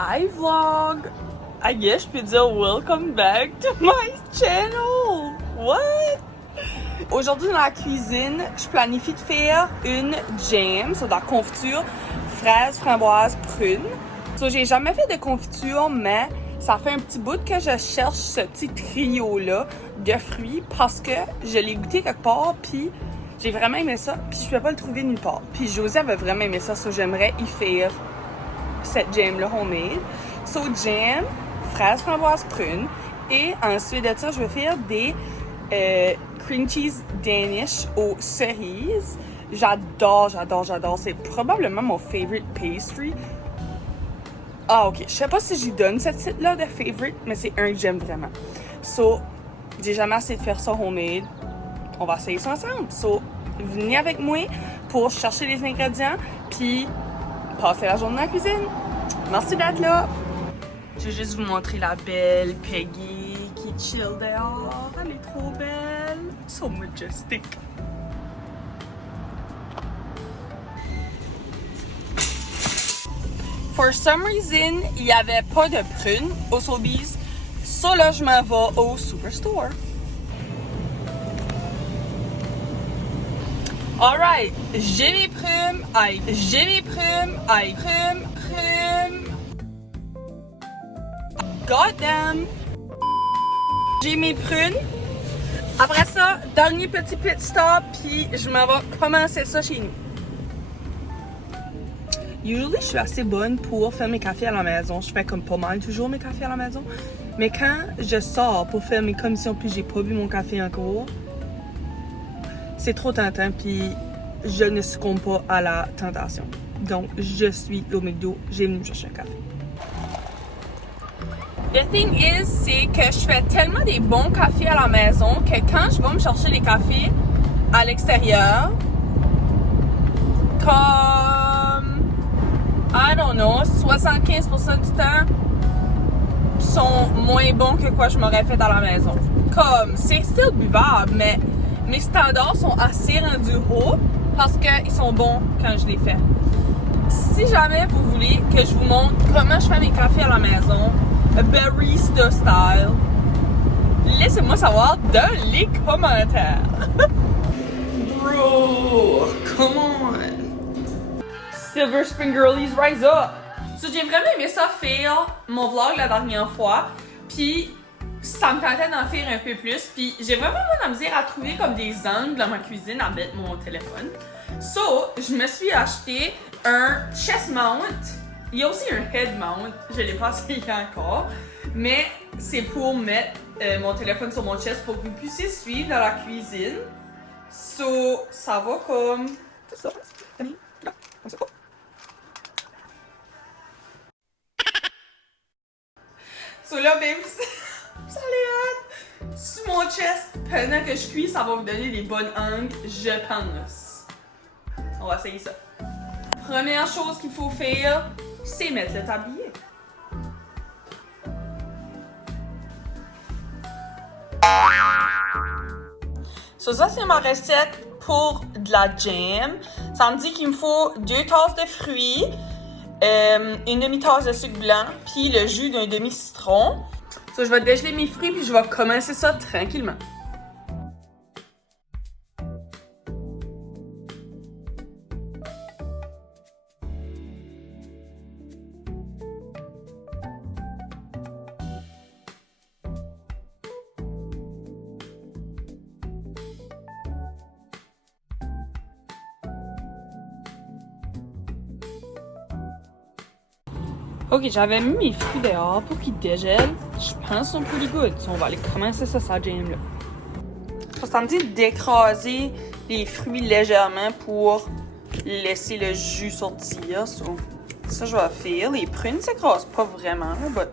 Hi vlog! I guess je peux dire welcome back to my channel! What? Aujourd'hui dans la cuisine, je planifie de faire une jam, c'est de la confiture fraise, framboise, prune. So, j'ai jamais fait de confiture, mais ça fait un petit bout que je cherche ce petit trio-là de fruits parce que je l'ai goûté quelque part, puis j'ai vraiment aimé ça, puis je pouvais pas le trouver nulle part. Puis Josie avait vraiment aimé ça, so j'aimerais y faire cette jam-là homemade. So, jam, fraise, framboise, prune. Et ensuite de ça, je vais faire des cream cheese Danish aux cerises. J'adore. C'est probablement mon favorite pastry. Ah, ok. Je sais pas si j'y donne ce titre-là de favorite, mais c'est un que j'aime vraiment. So, j'ai jamais essayé de faire ça homemade. On va essayer ça ensemble. So, venez avec moi pour chercher les ingrédients, puis passer la journée dans la cuisine. Merci d'être là. Je vais juste vous montrer la belle Peggy qui chill dehors. Elle est trop belle. So majestic. For some reason, il n'y avait pas de prunes au Sobeys. So là, je m'en vais au Superstore. Alright, j'ai mes prunes, prunes. God damn! J'ai mes prunes. Après ça, dernier petit pit stop, puis je m'en vais commencer ça chez nous. Usually, je suis assez bonne pour faire mes cafés à la maison. Je fais comme pas mal toujours mes cafés à la maison. Mais quand je sors pour faire mes commissions puis j'ai pas bu mon café encore, c'est trop tentant puis je ne succombe pas à la tentation. Donc, je suis au McDo, j'ai venu me chercher un café. The thing is, c'est que je fais tellement des bons cafés à la maison que quand je vais me chercher les cafés à l'extérieur, comme, I don't know, 75% du temps, sont moins bons que quoi je m'aurais fait à la maison. Comme, c'est still buvable, mais mes standards sont assez rendus hauts parce qu'ils sont bons quand je les fais. Si jamais vous voulez que je vous montre comment je fais mes cafés à la maison, barista style, laissez-moi savoir dans les commentaires. Bro, come on. Silver Spring Girlies, rise up. So, j'ai vraiment aimé ça faire mon vlog la dernière fois, puis ça me tentait d'en faire un peu plus, puis j'ai vraiment de la misère à trouver comme des angles dans ma cuisine à mettre mon téléphone. So, je me suis acheté un chest mount. Il y a aussi un head mount, je l'ai pas essayé encore, mais c'est pour mettre mon téléphone sur mon chest pour que vous puissiez suivre dans la cuisine. So, ça va comme ça. Comme ça. So là, ben, vous allez être sur mon chest pendant que je cuis, ça va vous donner des bonnes angles, je pense. On va essayer ça. Première chose qu'il faut faire, c'est mettre le tablier. So, ça, c'est ma recette pour de la jam. Ça me dit qu'il me faut 2 tasses de fruits, une demi-tasse de sucre blanc, puis le jus d'un demi-citron. So, je vais dégeler mes fruits, puis je vais commencer ça tranquillement. Ok, j'avais mis mes fruits dehors pour qu'ils dégèlent. Je pense qu'ils sont pretty good. On va aller commencer ça, sa jam là. Ça me dit d'écraser les fruits légèrement pour laisser le jus sortir. So, ça, je vais faire. Les prunes ne s'écrasent pas vraiment, mais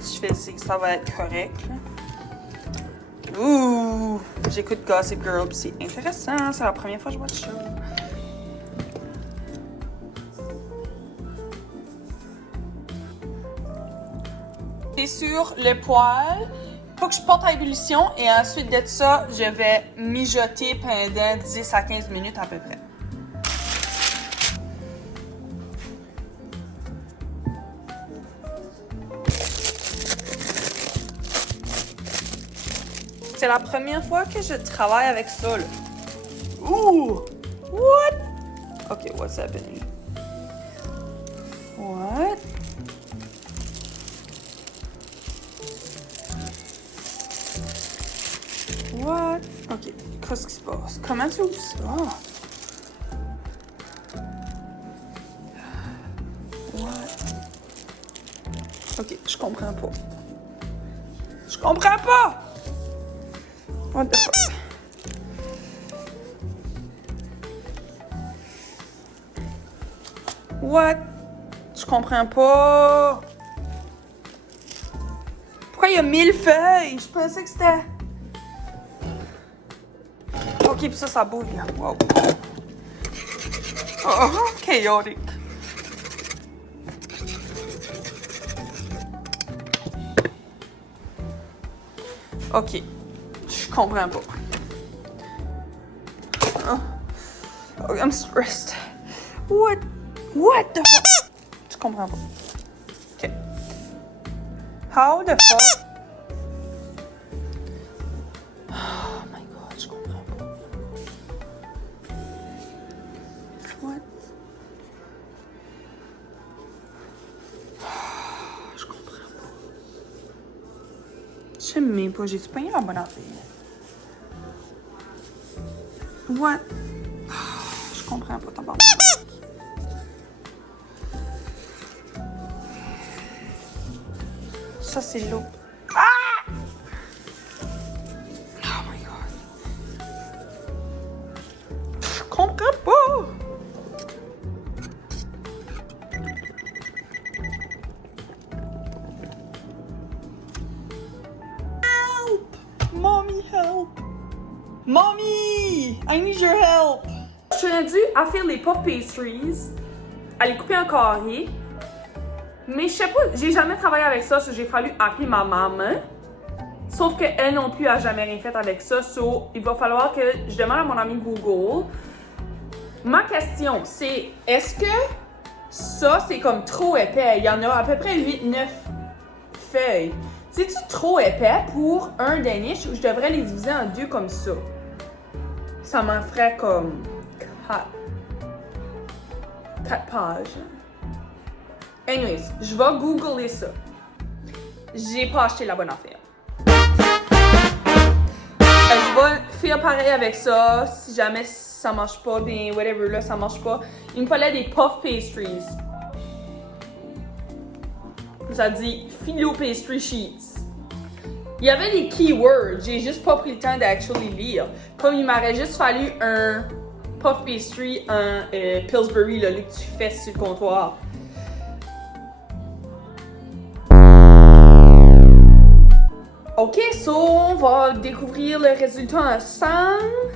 si je fais ça va être correct. Là. Ouh! J'écoute Gossip Girl, c'est intéressant. C'est la première fois que je vois ça. Sur le poêle, faut que je porte à ébullition et ensuite de ça, je vais mijoter pendant 10 à 15 minutes à peu près. C'est la première fois que je travaille avec ça, là. Ouh! What? Ok, what's happening? What? What? Ok, qu'est-ce qui se passe? Comment tu ouvres ça? What? Ok, je comprends pas. Je comprends pas! What the fuck? What? Je comprends pas. Pourquoi il y a 1000 feuilles? Je pensais que c'était... Ok, puis ça bouge, là. Wow. Oh, chaotique. Ok. Je comprends pas. Oh, I'm stressed. What? What the fuck? Je comprends pas. Ok. How the fuck? Oh my god, je comprends pas. What? Je comprends pas. Je sais même pas, j'ai-tu payé la bonne affaire? What? Je comprends pas, t'en parles. Ça, c'est l'eau. Ah! Oh my god. Je comprends pas. Help! Mommy, help! Mommy! I need your help! Je suis rendue à faire les puff pastries, à les couper en carré. Mais je sais pas, j'ai jamais travaillé avec ça, j'ai fallu appeler ma maman. Sauf qu'elle non plus a jamais rien fait avec ça, il va falloir que je demande à mon ami Google. Ma question, c'est est-ce que ça, c'est comme trop épais? Il y en a à peu près 8-9 feuilles. C'est-tu trop épais pour un Danish ou je devrais les diviser en deux comme ça? Ça m'en ferait comme 4 pages. Anyways, je vais googler ça. J'ai pas acheté la bonne affaire. Je vais faire pareil avec ça. Si jamais ça marche pas, ben whatever, là, ça marche pas. Il me fallait des puff pastries. Ça dit philo pastry sheets. Il y avait des keywords, j'ai juste pas pris le temps d'actually lire. Comme il m'aurait juste fallu un puff pastry en Pillsbury, là, que tu fais sur le comptoir. Ok, so on va découvrir le résultat ensemble.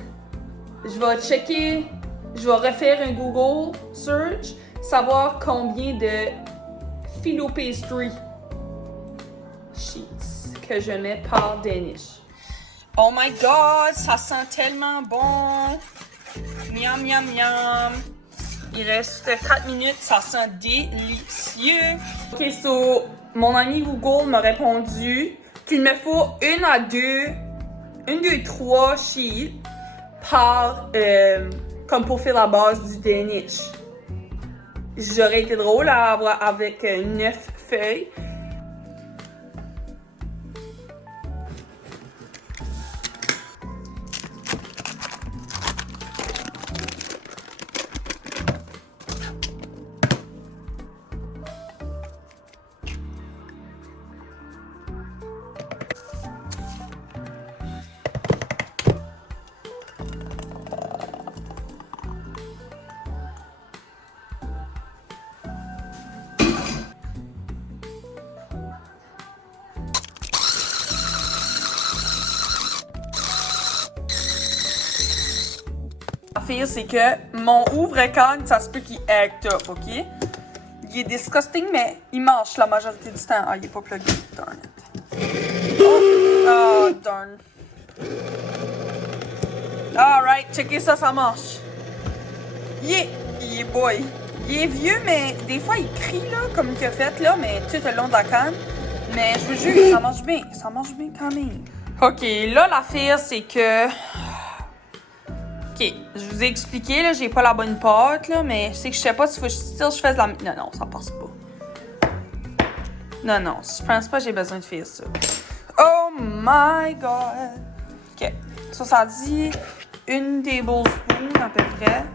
Je vais checker, je vais refaire un Google search, savoir combien de philo pastry sheets que je mets par Danish. Oh my god, ça sent tellement bon! Miam, miam, miam! Il reste 4 minutes, ça sent délicieux! Ok, so mon ami Google m'a répondu qu'il me faut 3 sheets par, comme pour faire la base du Danish. J'aurais été drôle à avoir avec 9 feuilles. C'est que mon ouvre-canne, ça se peut qu'il act up, ok? Il est disgusting, mais il marche la majorité du temps. Ah, il est pas plugué, darn it. Oh, darn. Alright, checkez ça, ça marche. Yeah, boy. Il est vieux, mais des fois, il crie, là, comme il a fait, là, mais tout le long de la canne. Mais je vous jure, ça marche bien quand même. OK, là, l'affaire, c'est que... OK, je vous ai expliqué, là, j'ai pas la bonne pâte, là, mais je sais que je sais pas si je fais de la... Non, ça passe pas. Non, je pense pas que j'ai besoin de faire ça. Oh my God! OK, ça dit une tablespoon à peu près.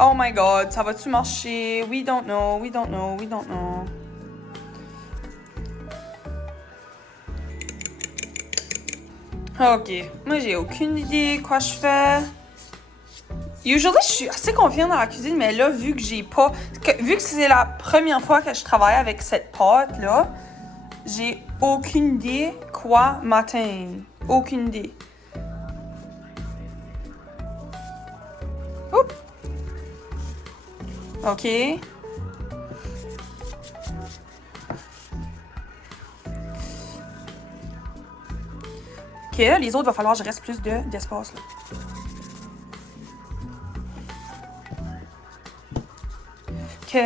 Oh my God, ça va-tu marcher? We don't know. OK. Moi, j'ai aucune idée quoi je fais. Usually, je suis assez confiante dans la cuisine, mais là, vu que c'est la première fois que je travaille avec cette pâte-là, j'ai aucune idée quoi m'atteindre. Aucune idée. Oups. OK. OK, les autres, il va falloir que je reste plus d'espace, là. OK.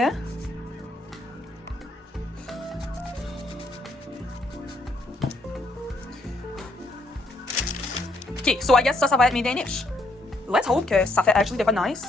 OK, so I guess ça va être mes Danish. Let's hope que ça fait actually de quoi nice.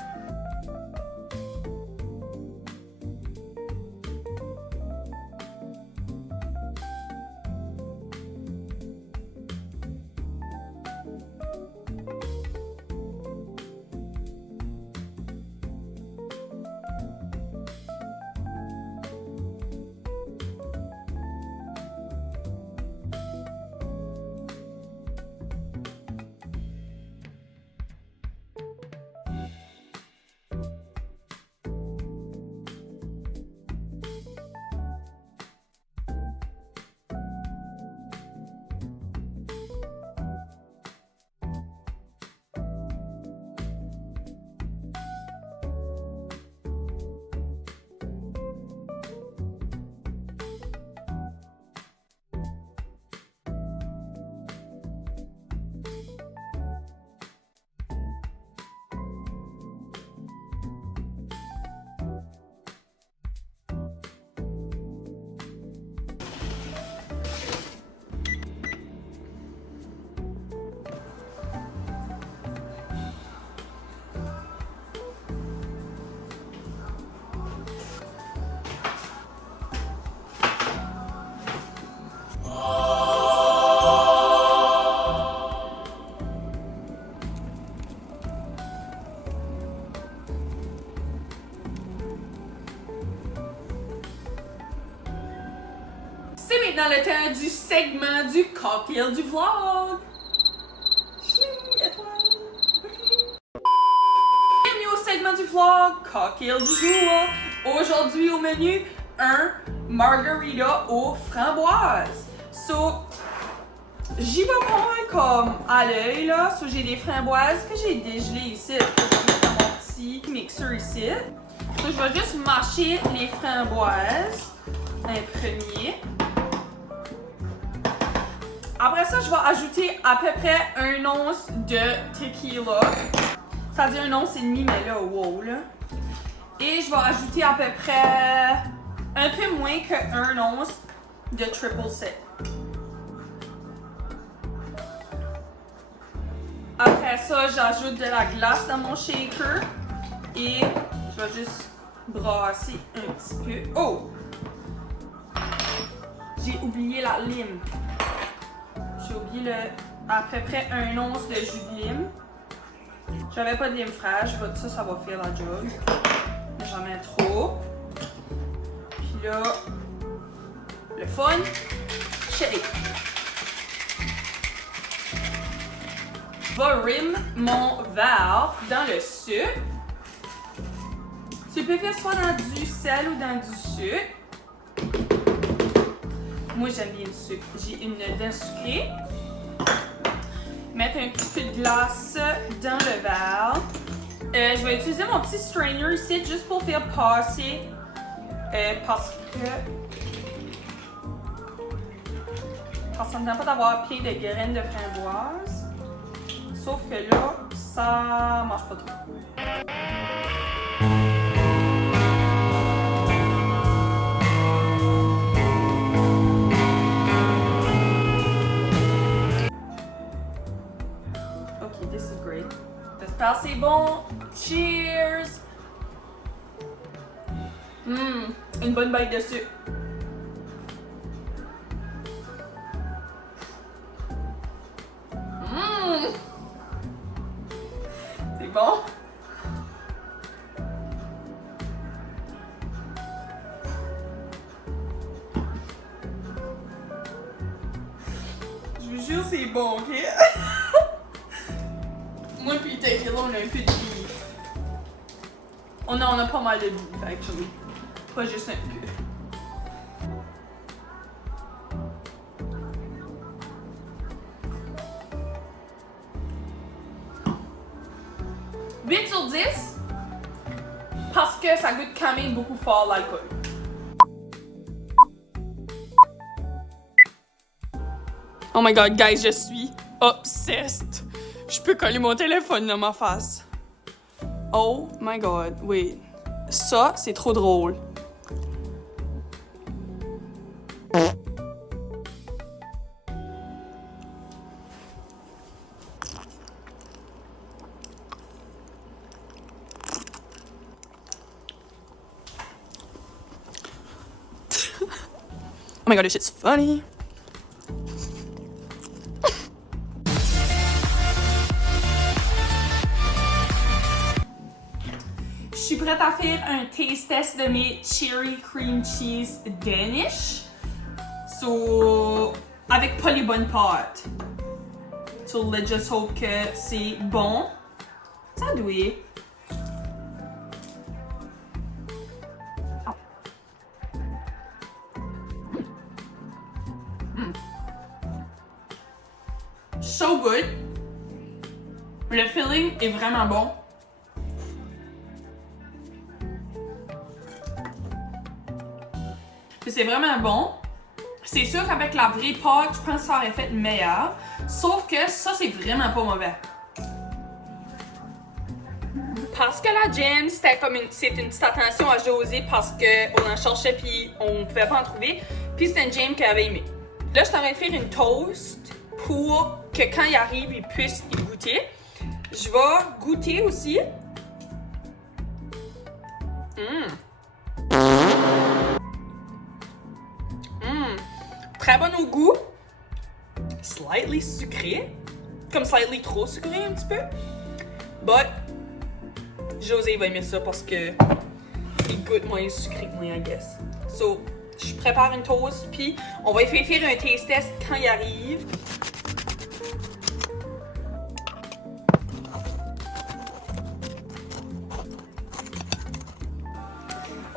C'est maintenant le temps du segment du cocktail du vlog. Bienvenue au segment du vlog, cocktail du jour. Aujourd'hui au menu, un margarita aux framboises. So, j'y vais pas mal comme à l'œil là. So, j'ai des framboises que j'ai dégelées ici. Je vais mettre dans mon petit mixeur ici. So, je vais juste mâcher les framboises en premier. Après ça, je vais ajouter à peu près 1 once de tequila. Ça dit 1 once et demi, mais là, wow, là. Et je vais ajouter à peu près un peu moins que 1 once de triple sec. Après ça, j'ajoute de la glace dans mon shaker. Et je vais juste brasser un petit peu. Oh! J'ai oublié la lime. J'ai oublié à peu près 1 once de jus de lime. J'avais pas de lime fraîche, ça va faire la job. J'en mets trop. Puis là, le fun, shake. Je vais rim mon verre dans le sucre. Tu peux faire soit dans du sel ou dans du sucre. Moi, j'aime bien le sucre. J'ai une dent sucrée. Mettre un petit peu de glace dans le verre. Je vais utiliser mon petit strainer ici juste pour faire passer. Parce que ça me tente pas d'avoir plein de graines de framboise. Sauf que là, ça marche pas trop. J'espère que c'est bon. Cheers! Une bonne bite de sucre. C'est bon? Je vous jure, c'est bon, ok? Moi pis Tequila, on a un peu de beef. On a pas mal de beef, actually. Pas juste un peu. « 8 sur 10 parce que ça goûte quand même beaucoup fort l'alcool. Oh my god, guys, je suis obsessed. Je peux coller mon téléphone dans ma face. Oh my god, wait. Ça, c'est trop drôle. Oh my god, this shit's funny. Je suis prête à faire un taste test de mes Cherry Cream Cheese Danish. So, avec pas les bonnes pâtes. So, let's just hope que c'est bon. Ça doit. So good. Le filling est vraiment bon. C'est vraiment bon. C'est sûr qu'avec la vraie pâte, je pense que ça aurait fait meilleur. Sauf que ça, c'est vraiment pas mauvais. Parce que la jam, c'était comme c'est une petite attention à José parce qu'on en cherchait puis on pouvait pas en trouver. Puis c'était une jam qu'elle avait aimé. Là, je suis en train de faire une toast pour que quand il arrive, il puisse y goûter. Je vais goûter aussi. Très bon au goût. Slightly sucré. Comme slightly trop sucré un petit peu. But, José va aimer ça parce que il goûte moins sucré que moi, I guess. So, je prépare une toast, puis on va essayer de faire un taste test quand il arrive.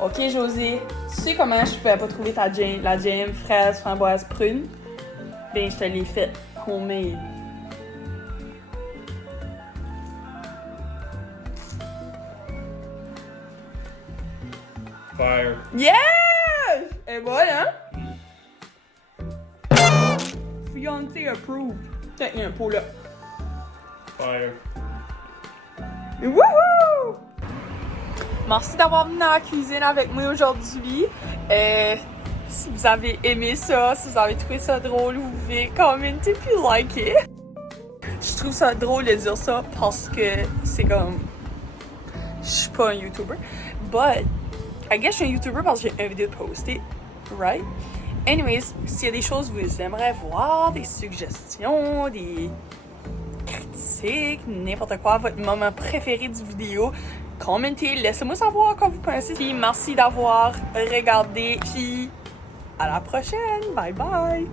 Ok, José, tu sais comment je pouvais pas trouver la jam fraise, framboise, prune? Ben, je te l'ai fait homemade. Fire. Yeah! Et voilà! Fiancé approved. Tiens, il y a un pot là. Fire. Wouhou! Merci d'avoir venu dans la cuisine avec moi aujourd'hui. Si vous avez aimé ça, si vous avez trouvé ça drôle, vous pouvez commenter puis liker. Je trouve ça drôle de dire ça parce que c'est comme... Je suis pas un YouTuber. But, I guess je suis un YouTuber parce que j'ai une vidéo de poster. Right? Anyways, s'il y a des choses que vous aimeriez voir, des suggestions, des critiques, n'importe quoi, votre moment préféré du vidéo, commentez, laissez-moi savoir quand vous pensez. Puis merci d'avoir regardé. Puis à la prochaine. Bye bye.